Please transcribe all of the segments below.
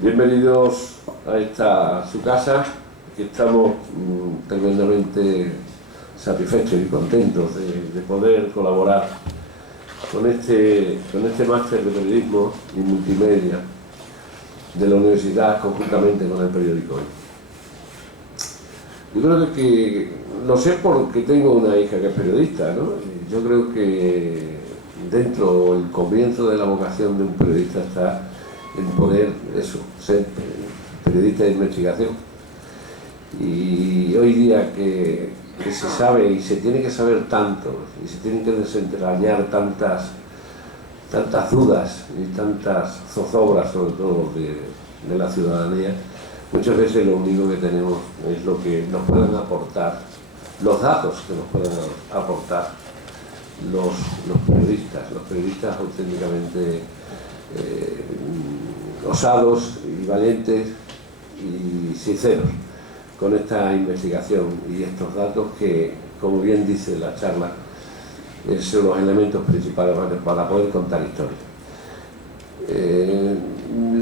Bienvenidos a su casa. Aquí estamos tremendamente satisfechos y contentos de poder colaborar con este máster de periodismo y multimedia de la universidad conjuntamente con el periódico Hoy. Yo creo que lo sé porque tengo una hija que es periodista, ¿no? Yo creo que dentro del comienzo de la vocación de un periodista está en poder ser periodista de investigación. Y hoy día que se sabe y se tiene que saber tanto y se tienen que desentrañar tantas dudas y tantas zozobras, sobre todo de la ciudadanía, muchas veces lo único que tenemos es lo que nos puedan aportar, los datos que nos puedan aportar los periodistas auténticamente osados y valientes y sinceros con esta investigación y estos datos que, como bien dice la charla, son los elementos principales para poder contar historias.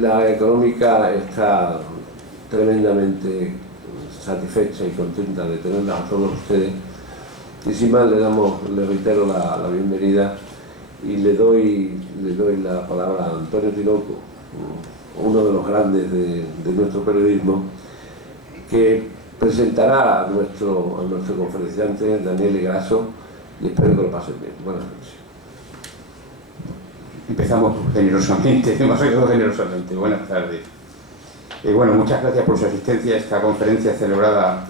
La económica está tremendamente satisfecha y contenta de tenerlas a todos ustedes, y sin más le reitero la bienvenida y le doy la palabra a Antonio Tinoco, uno de los grandes de nuestro periodismo, que presentará a nuestro conferenciante Daniel Grasso, y espero que lo pasen bien. Buenas noches. Empezamos generosamente, hemos oído generosamente. Buenas tardes. Bueno, muchas gracias por su asistencia a esta conferencia celebrada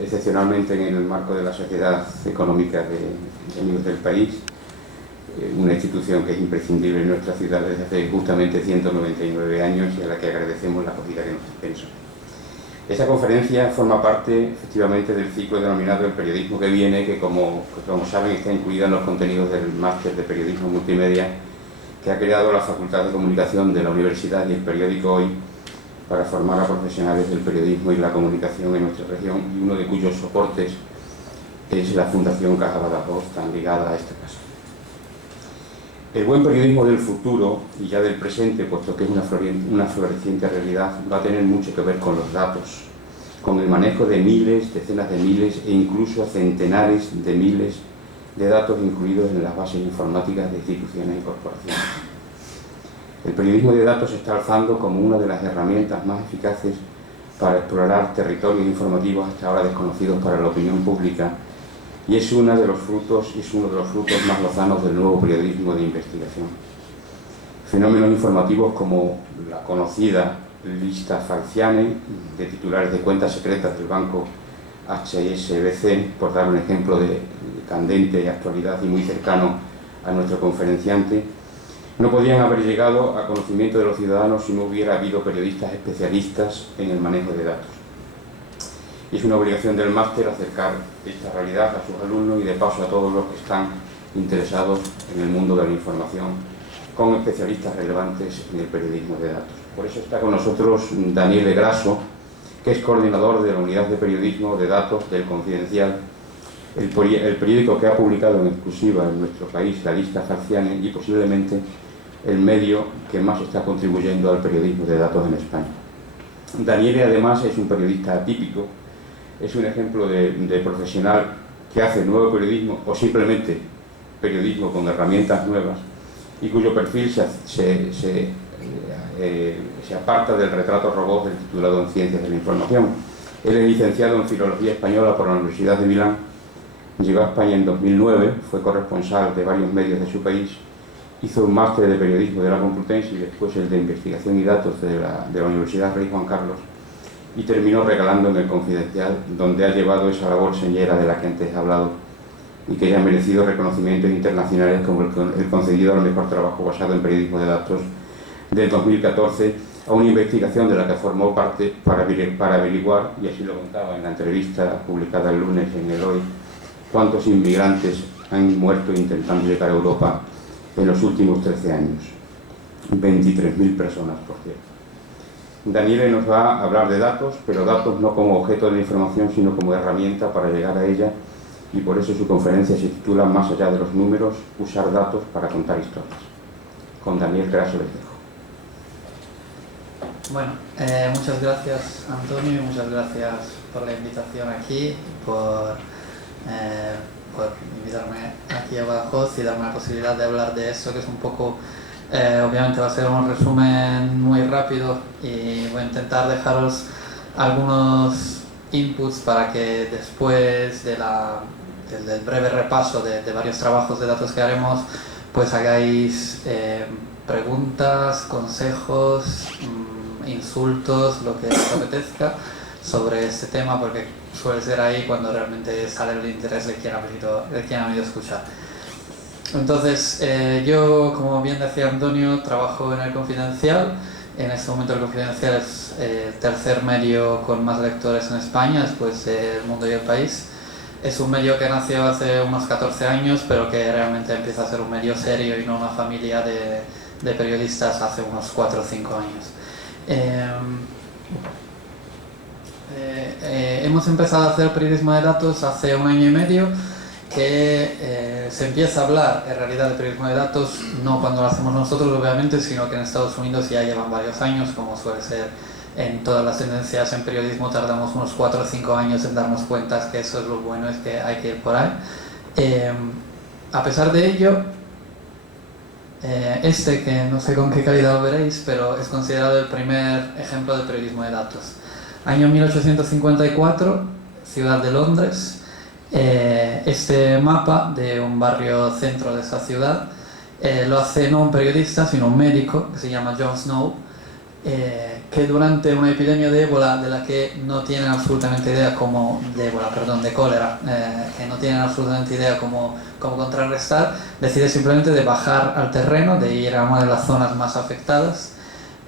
excepcionalmente en el marco de la Sociedad Económica de Amigos del País, una institución que es imprescindible en nuestra ciudad desde hace justamente 199 años y a la que agradecemos la acogida que nos dispensa. Esta conferencia forma parte efectivamente del ciclo denominado El periodismo que viene, que como saben está incluida en los contenidos del máster de periodismo multimedia que ha creado la Facultad de Comunicación de la Universidad y el periódico Hoy para formar a profesionales del periodismo y la comunicación en nuestra región, y uno de cuyos soportes es la Fundación Caja Badajoz, tan ligada a esta casa. El buen periodismo del futuro y ya del presente, puesto que es una floreciente realidad, va a tener mucho que ver con los datos, con el manejo de miles, decenas de miles e incluso centenares de miles de datos incluidos en las bases informáticas de instituciones y corporaciones. El periodismo de datos se está alzando como una de las herramientas más eficaces para explorar territorios informativos hasta ahora desconocidos para la opinión pública, y es uno de los frutos más lozanos del nuevo periodismo de investigación. Fenómenos informativos como la conocida lista Falciani de titulares de cuentas secretas del banco HSBC, por dar un ejemplo de candente actualidad y muy cercano a nuestro conferenciante, no podrían haber llegado a conocimiento de los ciudadanos si no hubiera habido periodistas especialistas en el manejo de datos. Y es una obligación del máster acercar esta realidad a sus alumnos y de paso a todos los que están interesados en el mundo de la información con especialistas relevantes en el periodismo de datos. Por eso está con nosotros Daniel Grasso, que es coordinador de la Unidad de Periodismo de Datos del Confidencial, el periódico que ha publicado en exclusiva en nuestro país la lista Falciani y posiblemente el medio que más está contribuyendo al periodismo de datos en España. Daniel además es un periodista atípico, es un ejemplo de profesional que hace nuevo periodismo o simplemente periodismo con herramientas nuevas y cuyo perfil se aparta del retrato robot del titulado en Ciencias de la Información. Él es licenciado en Filología Española por la Universidad de Milán, llegó a España en 2009, fue corresponsal de varios medios de su país, hizo un máster de periodismo de la Complutense y después el de investigación y datos de la Universidad Rey Juan Carlos, y terminó regalando en el Confidencial, donde ha llevado esa labor señera de la que antes he hablado y que ya ha merecido reconocimientos internacionales como el concedido al mejor trabajo basado en periodismo de datos del 2014 a una investigación de la que formó parte para averiguar, y así lo contaba en la entrevista publicada el lunes en el Hoy, cuántos inmigrantes han muerto intentando llegar a Europa en los últimos 13 años. 23.000 personas, por cierto. Daniel nos va a hablar de datos, pero datos no como objeto de la información, sino como herramienta para llegar a ella, y por eso su conferencia se titula Más allá de los números, usar datos para contar historias. Con Daniel Grasso les dejo. Bueno, muchas gracias Antonio y muchas gracias por la invitación aquí, por invitarme aquí abajo y darme la posibilidad de hablar de eso, que es un poco, obviamente va a ser un resumen muy rápido y voy a intentar dejaros algunos inputs para que después del breve repaso de varios trabajos de datos que haremos, pues hagáis preguntas, consejos, insultos, lo que os apetezca sobre este tema, porque suele ser ahí cuando realmente sale el interés de quien ha venido a escuchar. Entonces, yo, como bien decía Antonio, trabajo en El Confidencial. En este momento El Confidencial es el tercer medio con más lectores en España, después de El Mundo y El País. Es un medio que nació hace unos 14 años, pero que realmente empieza a ser un medio serio y no una familia de periodistas hace unos 4 o 5 años. Hemos empezado a hacer periodismo de datos hace 1 año y medio, que se empieza a hablar en realidad de periodismo de datos no cuando lo hacemos nosotros obviamente, sino que en Estados Unidos ya llevan varios años, como suele ser en todas las tendencias en periodismo. Tardamos unos 4 o 5 años en darnos cuenta que eso es lo bueno, es que hay que ir por ahí. A pesar de ello, que no sé con qué calidad lo veréis, pero es considerado el primer ejemplo de periodismo de datos. Año 1854, ciudad de Londres. Este mapa de un barrio centro de esa ciudad lo hace no un periodista, sino un médico que se llama John Snow, que durante una epidemia de ébola de la que no tienen absolutamente idea de cólera, que no tienen absolutamente idea cómo contrarrestar, decide simplemente de bajar al terreno, de ir a una de las zonas más afectadas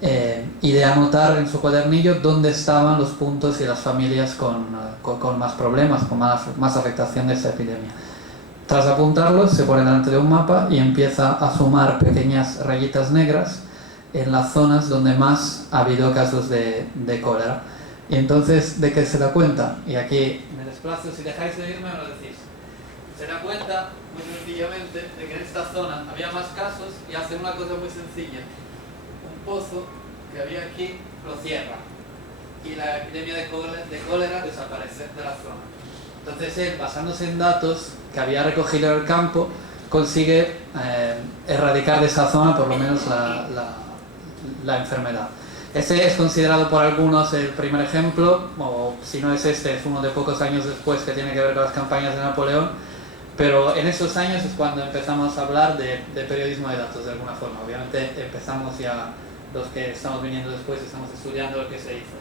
y de anotar en su cuadernillo dónde estaban los puntos y las familias con más problemas, con más afectación de esta epidemia. Tras apuntarlos, se pone delante de un mapa y empieza a sumar pequeñas rayitas negras en las zonas donde más ha habido casos de cólera. Y entonces, ¿de qué se da cuenta? Y aquí me desplazo, si dejáis de irme me lo decís. Se da cuenta, muy sencillamente, de que en esta zona había más casos y hace una cosa muy sencilla. Un pozo que había aquí lo cierra y la epidemia de cólera desaparece de la zona. Entonces él, basándose en datos que había recogido en el campo, consigue erradicar de esa zona por lo menos la enfermedad. Ese es considerado por algunos el primer ejemplo, o si no es este, es uno de pocos años después, que tiene que ver con las campañas de Napoleón, pero en esos años es cuando empezamos a hablar de periodismo de datos de alguna forma. Obviamente empezamos ya, los que estamos viniendo después estamos estudiando lo que se hizo.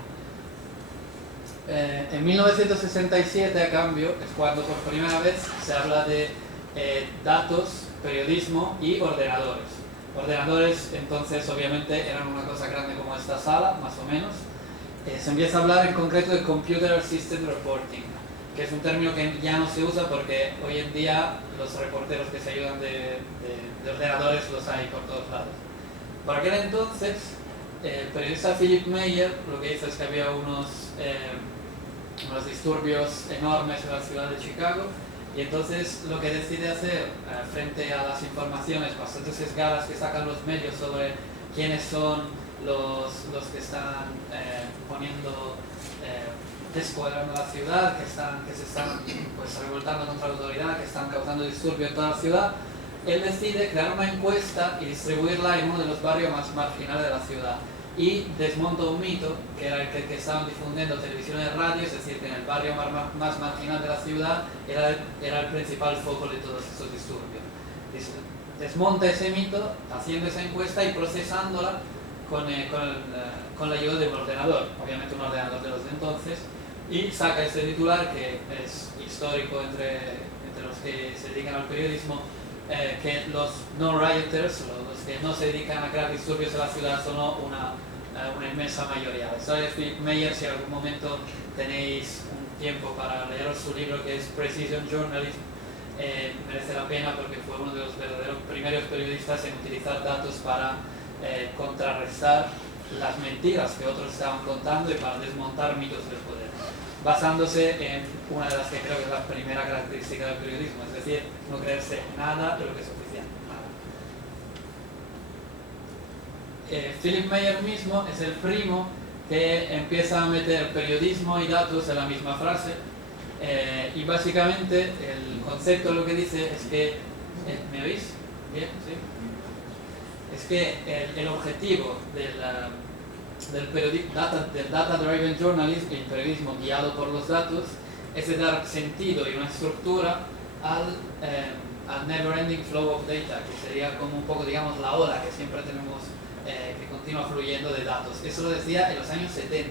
En 1967, a cambio, es cuando por primera vez se habla de datos, periodismo y ordenadores. Ordenadores entonces obviamente eran una cosa grande como esta sala, más o menos. Se empieza a hablar en concreto de Computer Assisted Reporting, que es un término que ya no se usa porque hoy en día los reporteros que se ayudan de ordenadores los hay por todos lados. Por aquel entonces, el periodista Philip Meyer lo que hizo es que había unos disturbios enormes en la ciudad de Chicago, y entonces lo que decide hacer frente a las informaciones bastante sesgadas que sacan los medios sobre quiénes son los que están descuadrando la ciudad, que se están pues, revoltando contra la autoridad, que están causando disturbios en toda la ciudad, él decide crear una encuesta y distribuirla en uno de los barrios más marginales de la ciudad. Y desmonta un mito, que era el que estaban difundiendo televisión y radio, es decir, que en el barrio más marginal de la ciudad era el principal foco de todos estos disturbios. Desmonta ese mito haciendo esa encuesta y procesándola con la ayuda de un ordenador, obviamente un ordenador de los de entonces, y saca este titular que es histórico entre los que se dedican al periodismo, que los no-rioters, los que no se dedican a crear disturbios en la ciudad, son una inmensa mayoría. Eso es Philip Meyer. Si en algún momento tenéis un tiempo para leeros su libro, que es Precision Journalism, merece la pena porque fue uno de los verdaderos primeros periodistas en utilizar datos para contrarrestar las mentiras que otros estaban contando y para desmontar mitos del poder, basándose en una de las que creo que es la primera característica del periodismo, es decir, no creerse nada de lo que es oficial. Nada. Philip Meyer mismo es el primo que empieza a meter periodismo y datos en la misma frase, y básicamente el concepto lo que dice es que, ¿me oís? ¿Bien? ¿Sí? Es que el objetivo del Data Driven Journalism, el periodismo guiado por los datos, es de dar sentido y una estructura al never ending flow of data, que sería como un poco, digamos, la ola que siempre tenemos, que continúa fluyendo de datos. Eso lo decía en los años 70.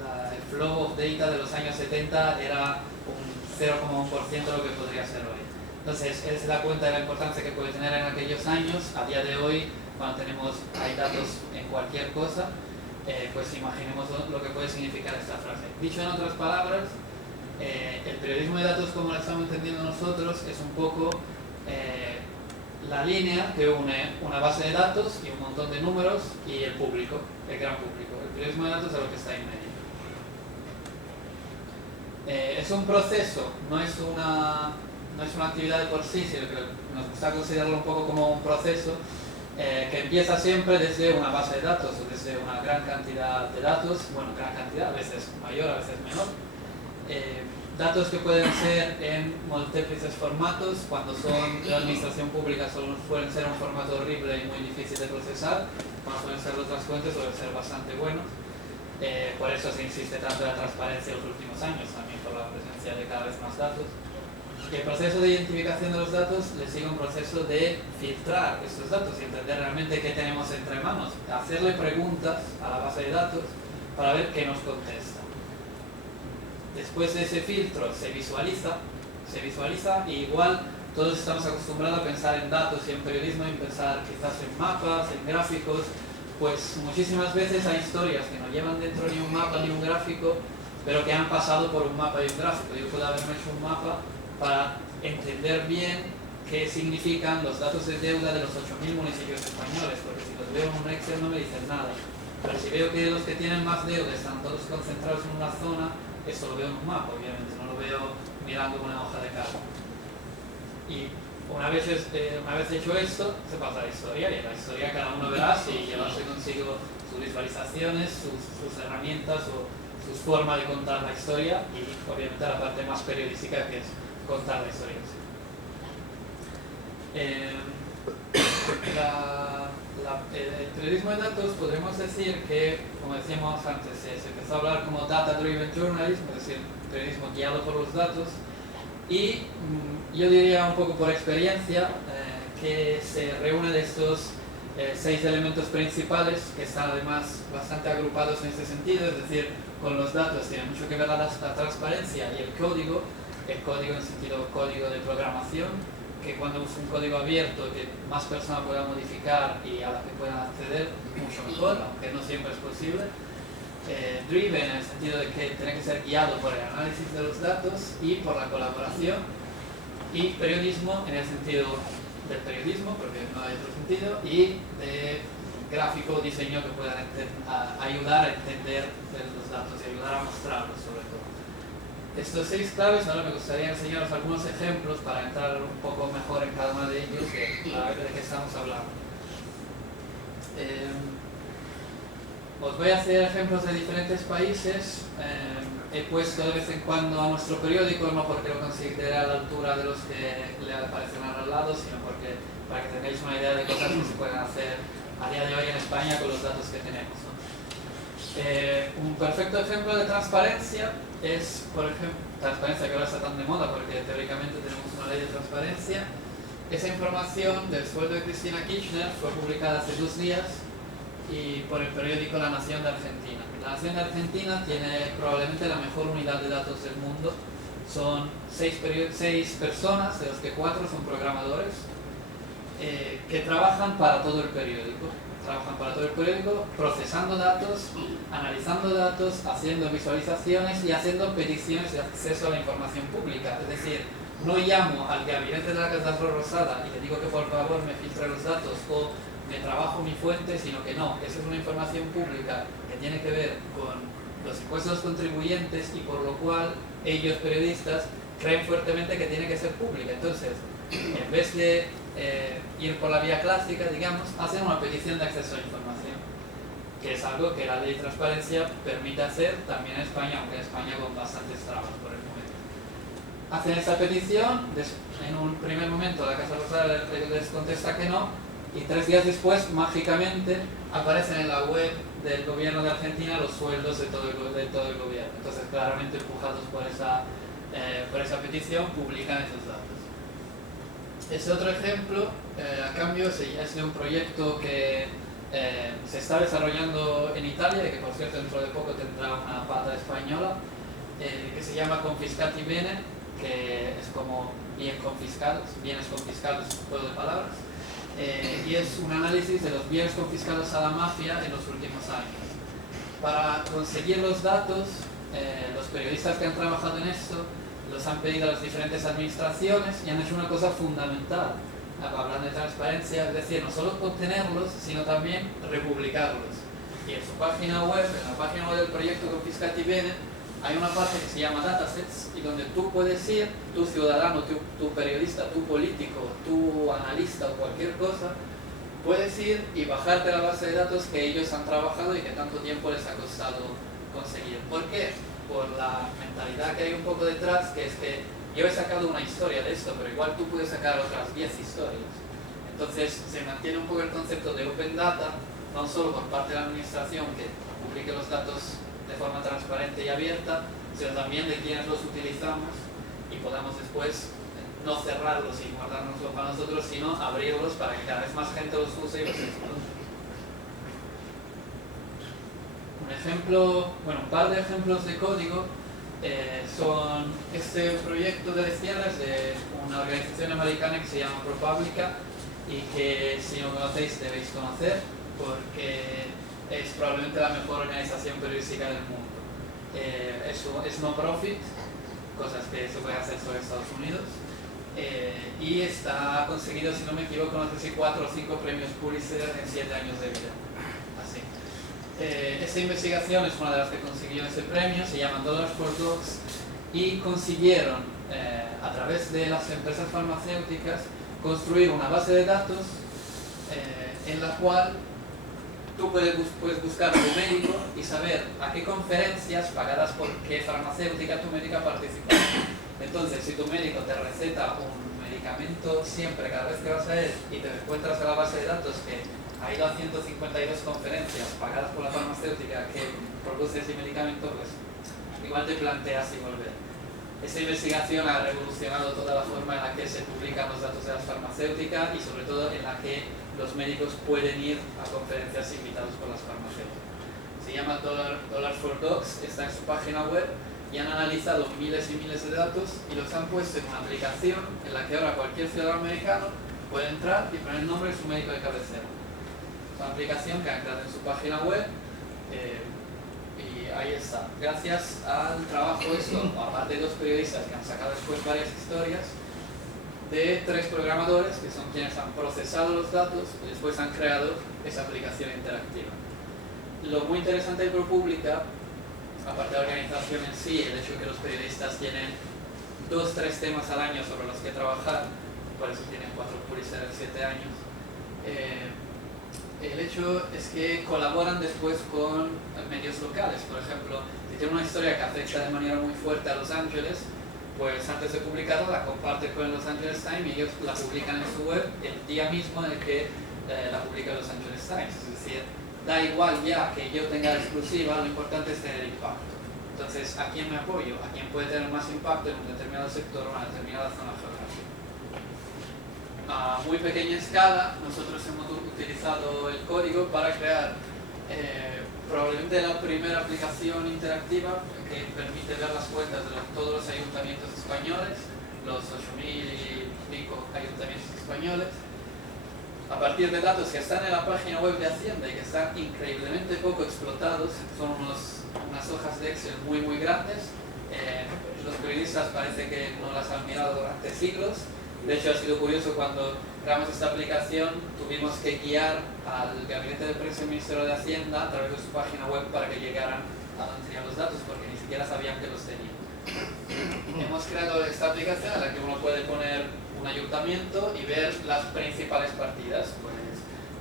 El flow of data de los años 70 era un 0,1% de lo que podría ser hoy. Entonces, él se da cuenta de la importancia que puede tener en aquellos años. A día de hoy, cuando hay datos en cualquier cosa, pues imaginemos lo que puede significar esta frase. Dicho en otras palabras, el periodismo de datos, como lo estamos entendiendo nosotros, es un poco la línea que une una base de datos y un montón de números y el público, el gran público. El periodismo de datos es lo que está en medio. Es un proceso, no es una actividad de por sí, sino que nos gusta considerarlo un poco como un proceso que empieza siempre desde una base de datos o desde una gran cantidad de datos, bueno, gran cantidad, a veces mayor, a veces menor. Datos que pueden ser en múltiples formatos. Cuando son de administración pública suelen ser un formato horrible y muy difícil de procesar. Cuando suelen ser de otras fuentes suelen ser bastante buenos. Por eso se insiste tanto en la transparencia en los últimos años, también por la presencia de cada vez más datos. Y el proceso de identificación de los datos le sigue un proceso de filtrar estos datos y entender realmente qué tenemos entre manos, hacerle preguntas a la base de datos para ver qué nos contesta. Después de ese filtro se visualiza y igual todos estamos acostumbrados a pensar en datos y en periodismo, y pensar quizás en mapas, en gráficos. Pues muchísimas veces hay historias que no llevan dentro ni un mapa ni un gráfico, pero que han pasado por un mapa y un gráfico. Yo puedo haberme hecho un mapa para entender bien qué significan los datos de deuda de los 8.000 municipios españoles, porque si los veo en un Excel no me dicen nada. Pero si veo que los que tienen más deuda están todos concentrados en una zona, eso lo veo en un mapa, obviamente, no lo veo mirando una hoja de cálculo. Y una vez hecho esto, se pasa a la historia, y en la historia cada uno verá si llevarse consigo sus visualizaciones, sus herramientas o sus formas de contar la historia, y obviamente la parte más periodística, que es contar la historia. El periodismo de datos podremos decir que, como decíamos antes, se empezó a hablar como Data Driven Journalism, es decir, periodismo guiado por los datos, y yo diría un poco por experiencia que se reúne de estos 6 elementos principales, que están además bastante agrupados en este sentido, es decir, con los datos tiene mucho que ver la transparencia y el código en sentido código de programación, que cuando uso un código abierto que más personas puedan modificar y a la que puedan acceder, mucho mejor, aunque no siempre es posible. Driven en el sentido de que tiene que ser guiado por el análisis de los datos y por la colaboración, y periodismo en el sentido del periodismo, porque no hay otro sentido, y de gráfico, diseño que puedan ayudar a entender los datos y ayudar a mostrarlos sobre todo. Estos 6 claves, ahora me gustaría enseñaros algunos ejemplos para entrar un poco mejor en cada uno de ellos, a ver de qué estamos hablando. Os voy a hacer ejemplos de diferentes países. He puesto de vez en cuando a nuestro periódico, no porque lo considere a la altura de los que le aparecen al lado, sino porque para que tengáis una idea de cosas que se pueden hacer a día de hoy en España con los datos que tenemos, ¿no? Un perfecto ejemplo de transparencia es, por ejemplo, transparencia que ahora está tan de moda porque teóricamente tenemos una ley de transparencia. Esa información del sueldo de Cristina Kirchner fue publicada hace 2 días y por el periódico La Nación de Argentina. La Nación de Argentina tiene probablemente la mejor unidad de datos del mundo. Son 6 personas, de los que 4 son programadores, que trabajan para todo el periódico. Trabajan para todo el periódico, procesando datos, analizando datos, haciendo visualizaciones y haciendo peticiones de acceso a la información pública. Es decir, no llamo al gabinete de la Casa Rosada y le digo que por favor me filtre los datos o me trabajo mi fuente, sino que no, esa es una información pública que tiene que ver con los impuestos de los contribuyentes y por lo cual ellos, periodistas, creen fuertemente que tiene que ser pública. Entonces, en vez de ir por la vía clásica, digamos, hacen una petición de acceso a la información, que es algo que la ley de transparencia permite hacer también en España, aunque en España con bastantes trabas por el momento. Hacen esa petición, en un primer momento la Casa Rosada les contesta que no, y 3 días después, mágicamente, aparecen en la web del gobierno de Argentina los sueldos de todo el gobierno. Entonces, claramente empujados por esa petición, publican esos datos. Ese otro ejemplo, a cambio, es de un proyecto que se está desarrollando en Italia y que, por cierto, dentro de poco tendrá una pata española, que se llama Confiscati Bene, que es como bienes confiscados, juego de palabras, y es un análisis de los bienes confiscados a la mafia en los últimos años. Para conseguir los datos, los periodistas que han trabajado en esto los han pedido a las diferentes administraciones y han hecho una cosa fundamental, hablando de transparencia, es decir, no solo obtenerlos, sino también republicarlos. Y en su página web, en la página web del proyecto Confiscati Bene, hay una parte que se llama Datasets, y donde tú puedes ir, tu ciudadano, tu periodista, tu político, tu analista o cualquier cosa, puedes ir y bajarte la base de datos que ellos han trabajado y que tanto tiempo les ha costado conseguir. ¿Por qué? Por la mentalidad que hay un poco detrás, que es que yo he sacado una historia de esto, pero igual tú puedes sacar otras 10 historias. Entonces se mantiene un poco el concepto de Open Data, no solo por parte de la administración que publique los datos de forma transparente y abierta, sino también de quienes los utilizamos y podamos después no cerrarlos y guardárnoslos para nosotros, sino abrirlos para que cada vez más gente los use y los explote. Un par de ejemplos de código son este proyecto de destierras de una organización americana que se llama ProPublica y que, si no conocéis, debéis conocer porque es probablemente la mejor organización periodística del mundo. Es no profit, cosas que se pueden hacer sobre Estados Unidos, y ha conseguido, si no me equivoco, no sé si 4 o 5 premios Pulitzer en 7 años de vida. Así. Esta investigación es una de las que consiguió ese premio, se llama Dollars for Dogs, y consiguieron, a través de las empresas farmacéuticas, construir una base de datos en la cual tú puedes buscar tu médico y saber a qué conferencias pagadas por qué farmacéutica tu médica participa. Entonces, si tu médico te receta un medicamento siempre, cada vez que vas a él, y te encuentras en la base de datos que ha ido a 152 conferencias pagadas por la farmacéutica que produce ese medicamento, pues igual te planteas y volver. Esta investigación ha revolucionado toda la forma en la que se publican los datos de las farmacéuticas y sobre todo en la que los médicos pueden ir a conferencias invitados por las farmacéuticas. Se llama Dollars for Dogs, está en su página web y han analizado miles y miles de datos y los han puesto en una aplicación en la que ahora cualquier ciudadano americano puede entrar y poner el nombre de su médico de cabecera. Es una aplicación que han creado en su página web y ahí está. Gracias al trabajo aparte de 2 periodistas que han sacado después varias historias, de 3 programadores que son quienes han procesado los datos y después han creado esa aplicación interactiva. Lo muy interesante de ProPublica, aparte de la organización en sí, el hecho de que los periodistas tienen 2-3 temas al año sobre los que trabajar, por eso tienen 4 Pulitzer en 7 años, el hecho es que colaboran después con medios locales. Por ejemplo, si tiene una historia que afecta de manera muy fuerte a Los Ángeles, pues antes de publicarla la comparte con el Los Angeles Times y ellos la publican en su web el día mismo en el que la publica el Los Angeles Times. Es decir, da igual ya que yo tenga la exclusiva, lo importante es tener impacto. Entonces, ¿a quién me apoyo? ¿A quién puede tener más impacto en un determinado sector o en una determinada zona geográfica? A muy pequeña escala, nosotros hemos utilizado el código para crear probablemente la primera aplicación interactiva que permite ver las cuentas de todos los ayuntamientos españoles, los 8.000 y pico ayuntamientos españoles, a partir de datos que están en la página web de Hacienda y que están increíblemente poco explotados. Son unas hojas de Excel muy grandes. Los periodistas parece que no las han mirado durante siglos. De hecho, ha sido curioso, cuando creamos esta aplicación tuvimos que guiar al gabinete de prensa del Ministerio de Hacienda a través de su página web para que llegaran a donde tenían los datos, porque ni siquiera sabían que los tenían. hemos creado esta aplicación en la que uno puede poner un ayuntamiento y ver las principales partidas, pues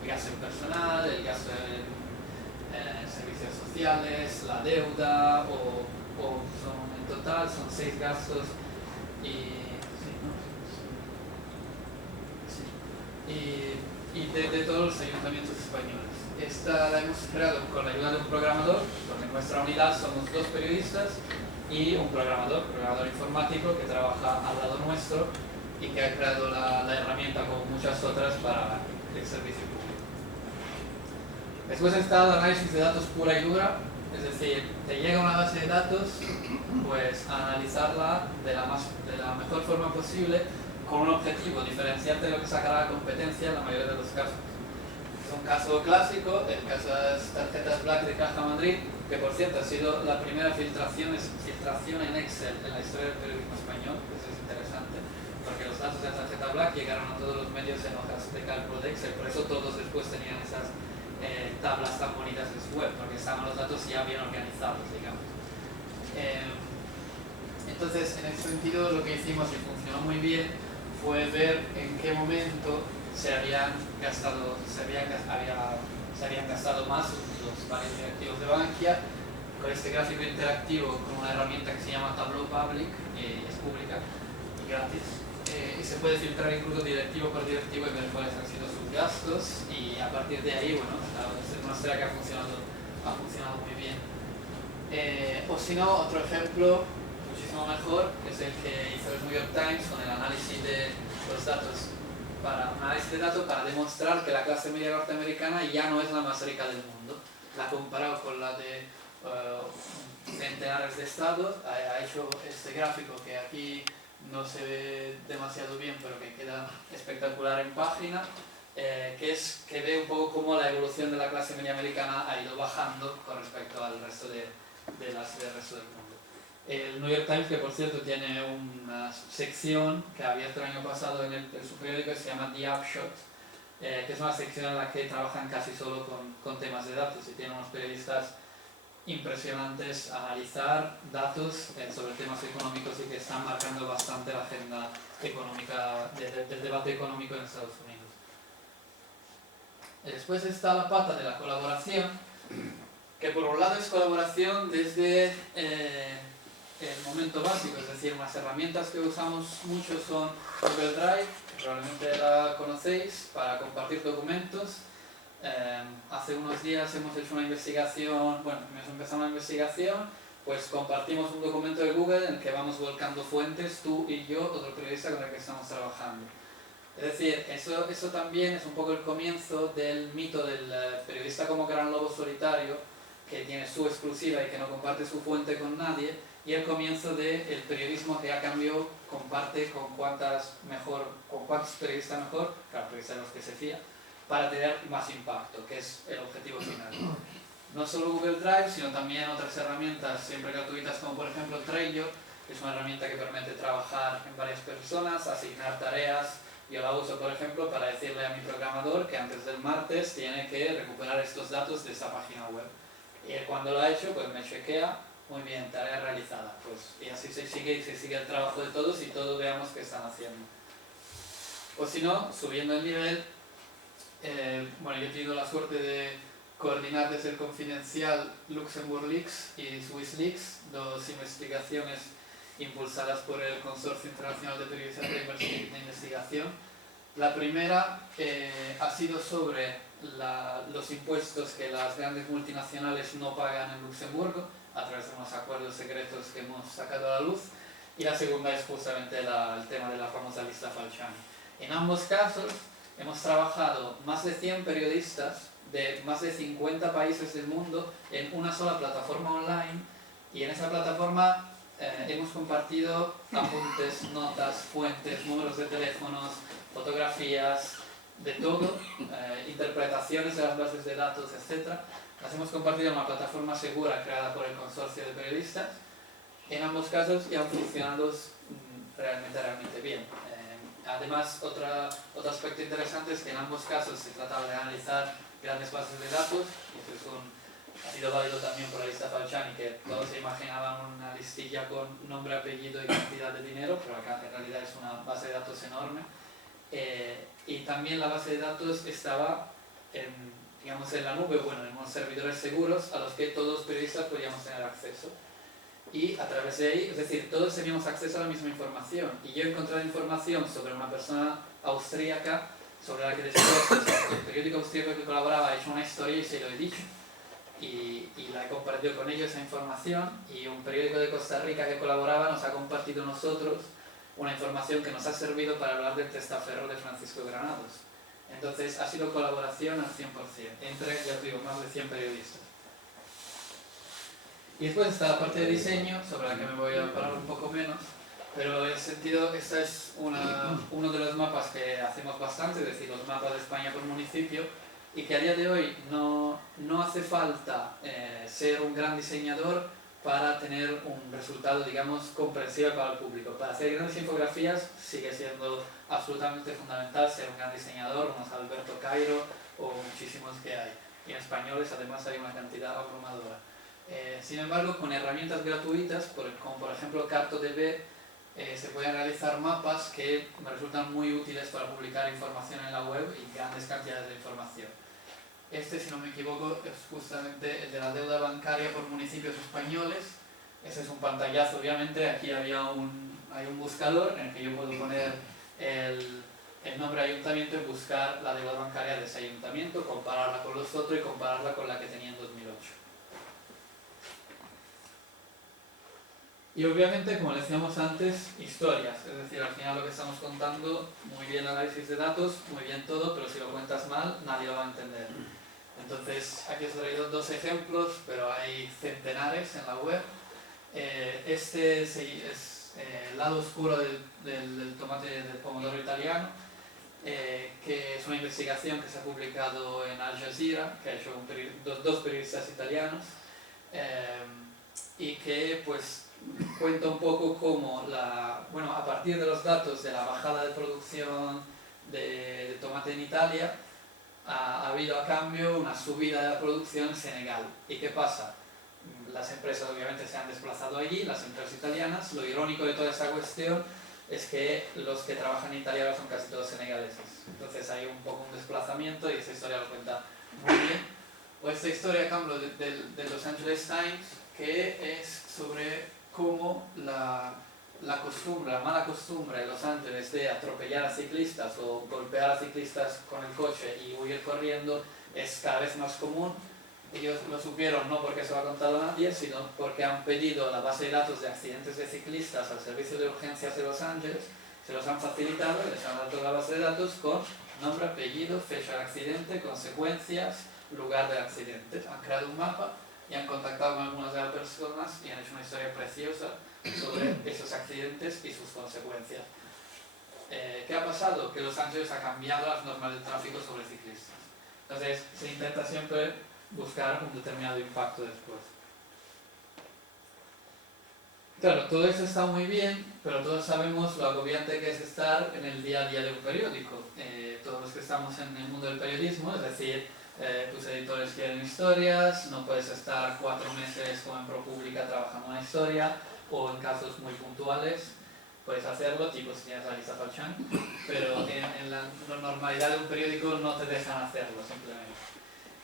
el gasto personal, el gasto en servicios sociales, la deuda, o son, en total son 6 gastos y, sí, ¿no? Sí. Y de todos los ayuntamientos españoles. Esta la hemos creado con la ayuda de un programador, porque en nuestra unidad somos 2 periodistas y un programador informático que trabaja al lado nuestro y que ha creado la herramienta como muchas otras para el servicio público. Después está el análisis de datos pura y dura, es decir, te llega una base de datos, pues a analizarla de la mejor forma posible con un objetivo, diferenciarte de lo que sacará la competencia en la mayoría de los casos. Es un caso clásico, el caso de las tarjetas Black de Caja Madrid, que por cierto ha sido la primera filtración en Excel en la historia del periodismo español, eso es interesante, porque los datos de la tarjeta Black llegaron a todos los medios en hojas de cálculo de Excel, por eso todos después tenían esas tablas tan bonitas en su web, porque estaban los datos ya bien organizados, digamos. Entonces, en ese sentido, lo que hicimos y funcionó muy bien fue ver en qué momento se habían gastado más los varios directivos de Bankia, con este gráfico interactivo con una herramienta que se llama Tableau Public, es pública y gratis, y se puede filtrar incluso directivo por directivo y ver cuáles han sido sus gastos, y a partir de ahí, bueno, es una historia que ha funcionado muy bien. O si no, otro ejemplo muchísimo mejor es el que hizo el New York Times con el análisis de los datos para demostrar que la clase media norteamericana ya no es la más rica del mundo. La ha comparado con la de centenares de estados, ha hecho este gráfico que aquí no se ve demasiado bien, pero que queda espectacular en página, que ve un poco cómo la evolución de la clase media americana ha ido bajando con respecto al resto del resto del mundo. El New York Times, que por cierto tiene una sección que ha abierto el año pasado en su periódico, que se llama The Upshot, que es una sección en la que trabajan casi solo con temas de datos, y tienen unos periodistas impresionantes a analizar datos sobre temas económicos y que están marcando bastante la agenda económica del debate económico en Estados Unidos. Después está la pata de la colaboración, que por un lado es colaboración desde el momento básico, es decir, unas herramientas que usamos mucho son Google Drive, que probablemente la conocéis, para compartir documentos. Hace unos días hemos hecho una investigación, hemos empezado una investigación, pues compartimos un documento de Google en el que vamos volcando fuentes, tú y yo, otro periodista con el que estamos trabajando. Es decir, eso también es un poco el comienzo del mito del periodista como gran lobo solitario, que tiene su exclusiva y que no comparte su fuente con nadie, y el comienzo del periodismo que a cambio comparte con cuántos periodistas mejor, claro, periodistas de los que se fía, para tener más impacto, que es el objetivo final. No solo Google Drive, sino también otras herramientas siempre gratuitas, como por ejemplo Trello, que es una herramienta que permite trabajar en varias personas, asignar tareas. Yo la uso, por ejemplo, para decirle a mi programador que antes del martes tiene que recuperar estos datos de esta página web. Y cuando lo ha hecho, pues me chequea, muy bien, tarea realizada. Pues, y así se sigue el trabajo de todos y todos veamos qué están haciendo. O si no, subiendo el nivel, yo he tenido la suerte de coordinar desde el Confidencial Luxembourg Leaks y Swiss Leaks, 2 investigaciones impulsadas por el Consorcio Internacional de Periodistas de Investigación. La primera ha sido sobre los impuestos que las grandes multinacionales no pagan en Luxemburgo a través de unos acuerdos secretos que hemos sacado a la luz, y la segunda es justamente el tema de la famosa lista Falciani. En ambos casos hemos trabajado más de 100 periodistas de más de 50 países del mundo en una sola plataforma online, y en esa plataforma hemos compartido apuntes, notas, fuentes, números de teléfonos, fotografías, de todo, interpretaciones de las bases de datos, etc. Las hemos compartido en una plataforma segura creada por el consorcio de periodistas. En ambos casos ya han funcionado realmente bien. Además, otro aspecto interesante es que en ambos casos se trataba de analizar grandes bases de datos, y eso ha sido válido también por la lista Falciani, que todos se imaginaban una listilla con nombre, apellido y cantidad de dinero, pero acá en realidad es una base de datos enorme. Y también la base de datos estaba digamos, en la nube, bueno, en unos servidores seguros a los que todos los periodistas podíamos tener acceso. Y a través de ahí, es decir, todos teníamos acceso a la misma información. Y yo he encontrado información sobre una persona austríaca sobre la que después el periódico austríaco que colaboraba ha hecho una historia y se lo he dicho. Y la he compartido con ellos esa información, y un periódico de Costa Rica que colaboraba nos ha compartido a nosotros una información que nos ha servido para hablar del testaferro de Francisco Granados. Entonces ha sido colaboración al 100% entre, ya os digo, más de 100 periodistas. Y después está la parte de diseño, sobre la que me voy a parar un poco menos, pero en ese sentido, este es uno de los mapas que hacemos bastante, es decir, los mapas de España por municipio, y que a día de hoy no hace falta ser un gran diseñador para tener un resultado, digamos, comprensible para el público. Para hacer grandes infografías sigue siendo absolutamente fundamental ser un gran diseñador, unos Alberto Cairo o muchísimos que hay. Y en españoles además hay una cantidad abrumadora. Sin embargo, con herramientas gratuitas, como por ejemplo CartoDB, se pueden realizar mapas que me resultan muy útiles para publicar información en la web y grandes cantidades de información. Este, si no me equivoco, es justamente el de la deuda bancaria por municipios españoles. Ese es un pantallazo, obviamente. Aquí hay un buscador en el que yo puedo poner el nombre de ayuntamiento y buscar la deuda bancaria de ese ayuntamiento, compararla con los otros y compararla con la que tenía en 2008. Y obviamente, como decíamos antes, historias, es decir, al final lo que estamos contando, muy bien análisis de datos, muy bien todo, pero si lo cuentas mal, nadie lo va a entender. Entonces, aquí os he traído dos ejemplos, pero hay centenares en la web. Este es el lado oscuro del tomate del pomodoro italiano, que es una investigación que se ha publicado en Al Jazeera, que ha hecho dos periodistas italianos, y que pues cuenta un poco cómo a partir de los datos de la bajada de producción de tomate en Italia, ha habido a cambio una subida de la producción en Senegal. ¿Y qué pasa? Las empresas obviamente se han desplazado allí, las empresas italianas. Lo irónico de toda esta cuestión es que los que trabajan en Italia son casi todos senegaleses. Entonces hay un poco un desplazamiento y esta historia lo cuenta muy bien. O esta historia, a cambio, de Los Angeles Times, que es sobre cómo la mala costumbre en Los Ángeles de atropellar a ciclistas o golpear a ciclistas con el coche y huir corriendo es cada vez más común. Ellos lo supieron no porque se lo ha contado a nadie, sino porque han pedido la base de datos de accidentes de ciclistas al servicio de urgencias de Los Ángeles, se los han facilitado y les han dado la base de datos con nombre, apellido, fecha del accidente, consecuencias, lugar del accidente. Han creado un mapa y han contactado con algunas de las personas y han hecho una historia preciosa sobre esos accidentes y sus consecuencias. ¿Qué ha pasado? Que Los Ángeles ha cambiado las normas del tráfico sobre ciclistas. Entonces se intenta siempre buscar un determinado impacto después. Claro, todo eso está muy bien, pero todos sabemos lo agobiante que es estar en el día a día de un periódico. Todos los que estamos en el mundo del periodismo, es decir, tus editores quieren historias, no puedes estar 4 meses como en ProPublica trabajando una historia, o en casos muy puntuales puedes hacerlo, tipo si tienes la lista Falchan, pero en la normalidad de un periódico no te dejan hacerlo simplemente.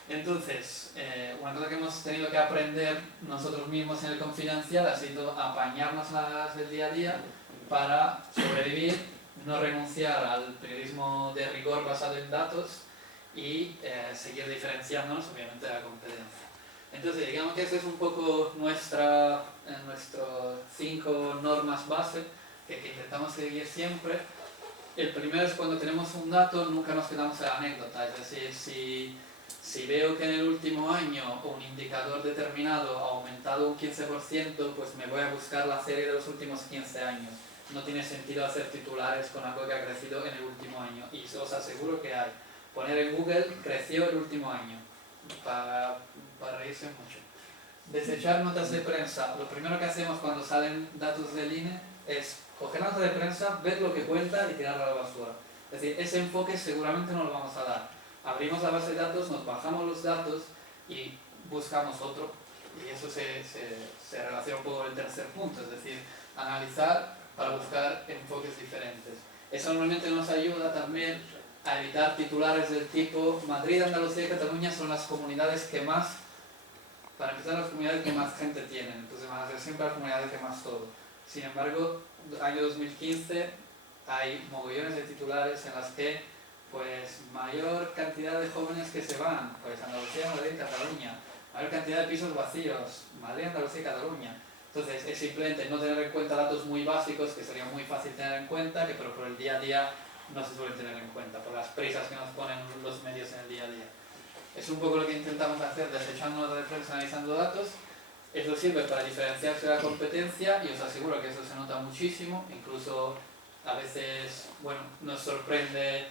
Entonces, una cosa que hemos tenido que aprender nosotros mismos en el Confidencial ha sido apañarnos las del día a día para sobrevivir, no renunciar al periodismo de rigor basado en datos y seguir diferenciándonos obviamente de la competencia. Entonces, digamos que eso es un poco nuestras 5 normas base que intentamos seguir siempre. El primero es cuando tenemos un dato, nunca nos quedamos en la anécdota, es decir, si veo que en el último año un indicador determinado ha aumentado un 15%, pues me voy a buscar la serie de los últimos 15 años. No tiene sentido hacer titulares con algo que ha crecido en el último año, y os aseguro que hay. Poner en Google, creció el último año, para reírse mucho. Desechar notas de prensa. Lo primero que hacemos cuando salen datos del INE es coger notas de prensa, ver lo que cuenta y tirarla a la basura. Es decir, ese enfoque seguramente no lo vamos a dar. Abrimos la base de datos, nos bajamos los datos y buscamos otro. Y eso se relaciona un poco con el tercer punto, es decir, analizar para buscar enfoques diferentes. Eso normalmente nos ayuda también a evitar titulares del tipo Madrid, Andalucía y Cataluña son las comunidades que más, para empezar, las comunidades que más gente tienen, entonces van a ser siempre las comunidades que más todo. Sin embargo, año 2015 hay mogollones de titulares en las que pues mayor cantidad de jóvenes que se van, pues Andalucía, Madrid y Cataluña, mayor cantidad de pisos vacíos, Madrid, Andalucía y Cataluña. Entonces es simplemente no tener en cuenta datos muy básicos que sería muy fácil tener en cuenta, que pero por el día a día no se suelen tener en cuenta, por las prisas que nos ponen los medios en el día a día. Es un poco lo que intentamos hacer desechando notas de prensa, analizando datos. Eso sirve para diferenciarse de la competencia y os aseguro que eso se nota muchísimo, incluso a veces, bueno, nos sorprende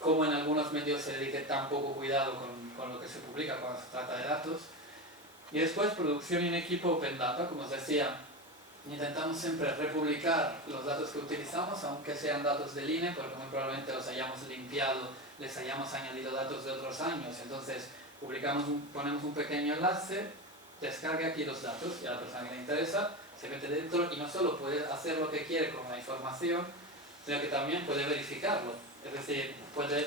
cómo en algunos medios se dedique tan poco cuidado con lo que se publica cuando se trata de datos. Y después, producción en equipo Open Data, como os decía, intentamos siempre republicar los datos que utilizamos, aunque sean datos del INE, porque muy probablemente los hayamos limpiado, les hayamos añadido datos de otros años. Entonces, ponemos un pequeño enlace, descargue aquí los datos y a la persona que le interesa se mete dentro y no solo puede hacer lo que quiere con la información, sino que también puede verificarlo. Es decir,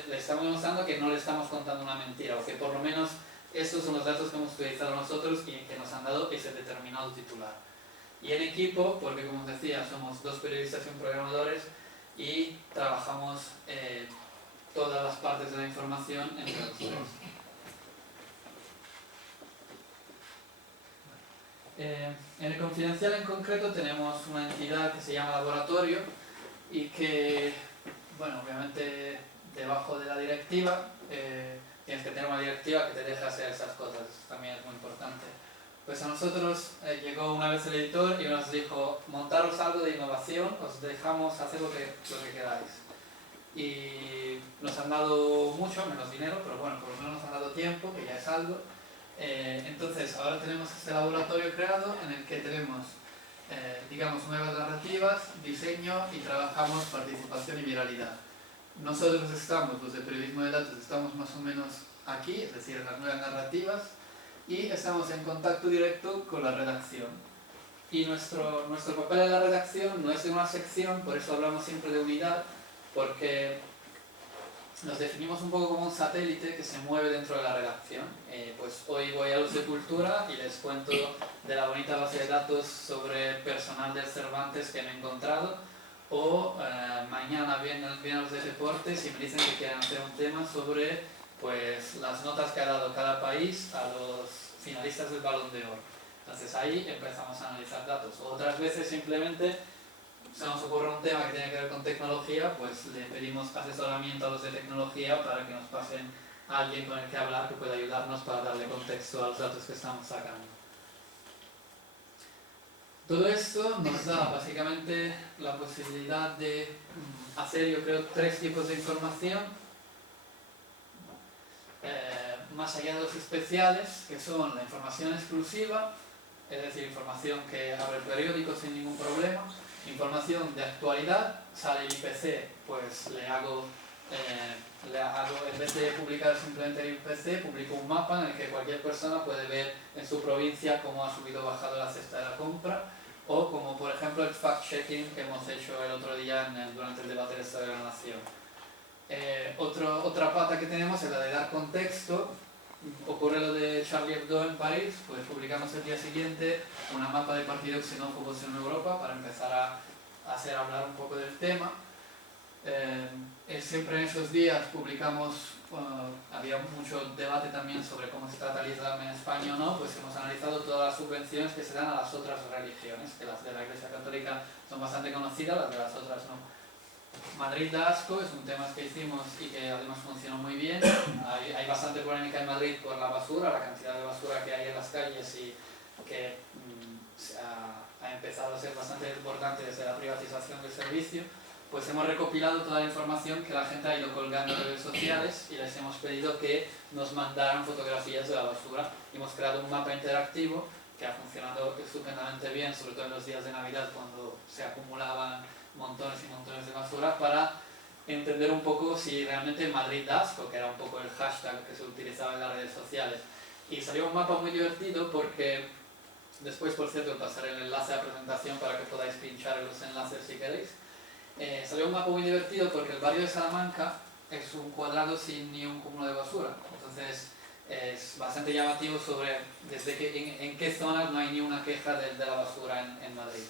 le estamos demostrando que no le estamos contando una mentira, o que por lo menos estos son los datos que hemos utilizado nosotros y que nos han dado ese determinado titular. Y en equipo, porque como os decía, somos 2 periodistas y 1 programadores y trabajamos todas las partes de la información entre los 3. En el confidencial en concreto tenemos una entidad que se llama laboratorio y que, bueno, obviamente debajo de la directiva tienes que tener una directiva que te deje hacer esas cosas, eso también es muy importante. Pues a nosotros llegó una vez el editor y nos dijo, montaros algo de innovación, os dejamos hacer lo que queráis. Y nos han dado mucho, menos dinero, pero bueno, por lo menos nos han dado tiempo, que ya es algo. Entonces, ahora tenemos este laboratorio creado en el que tenemos, digamos, nuevas narrativas, diseño y trabajamos participación y viralidad. Nosotros estamos, los de periodismo de datos, estamos más o menos aquí, es decir, en las nuevas narrativas, y estamos en contacto directo con la redacción. Y nuestro papel en la redacción no es de una sección, por eso hablamos siempre de unidad, porque nos definimos un poco como un satélite que se mueve dentro de la redacción. Pues hoy voy a los de cultura y les cuento de la bonita base de datos sobre personal del Cervantes que me he encontrado, o mañana vienen los de deportes y me dicen que quieren hacer un tema sobre pues, las notas que ha dado cada país a los finalistas del Balón de Oro. Entonces ahí empezamos a analizar datos. Otras veces simplemente se nos ocurre un tema que tiene que ver con tecnología, pues le pedimos asesoramiento a los de tecnología para que nos pasen a alguien con el que hablar que pueda ayudarnos para darle contexto a los datos que estamos sacando. Todo esto nos da básicamente la posibilidad de hacer, yo creo, 3 tipos de información, más allá de los especiales, que son la información exclusiva, es decir, información que abre el periódico sin ningún problema, información de actualidad, sale el IPC, pues le hago, en vez de publicar simplemente el IPC, publico un mapa en el que cualquier persona puede ver en su provincia cómo ha subido o bajado la cesta de la compra, o como por ejemplo el fact-checking que hemos hecho el otro día durante el debate del Estado de la Nación. Otra pata que tenemos es la de dar contexto. Ocurre lo de Charlie Hebdo en París, pues publicamos el día siguiente una mapa de partidos xenófobos en Europa para empezar a hacer hablar un poco del tema. Siempre en esos días publicamos, había mucho debate también sobre cómo se trata el Islam en España o no, pues hemos analizado todas las subvenciones que se dan a las otras religiones, que las de la Iglesia Católica son bastante conocidas, las de las otras no. Madrid da asco, es un tema que hicimos y que además funcionó muy bien. Hay bastante polémica en Madrid por la basura, la cantidad de basura que hay en las calles y que ha empezado a ser bastante importante desde la privatización del servicio. Pues hemos recopilado toda la información que la gente ha ido colgando en redes sociales y les hemos pedido que nos mandaran fotografías de la basura. Hemos creado un mapa interactivo que ha funcionado estupendamente bien, sobre todo en los días de Navidad cuando se acumulaban montones y montones de basura, para entender un poco si realmente Madrid da asco, que era un poco el hashtag que se utilizaba en las redes sociales. Y salió un mapa muy divertido porque después, por cierto, pasaré el enlace a presentación para que podáis pinchar en los enlaces si queréis. Salió un mapa muy divertido porque el barrio de Salamanca es un cuadrado sin ni un cúmulo de basura. Entonces es bastante llamativo sobre en qué zonas no hay ni una queja de la basura en Madrid.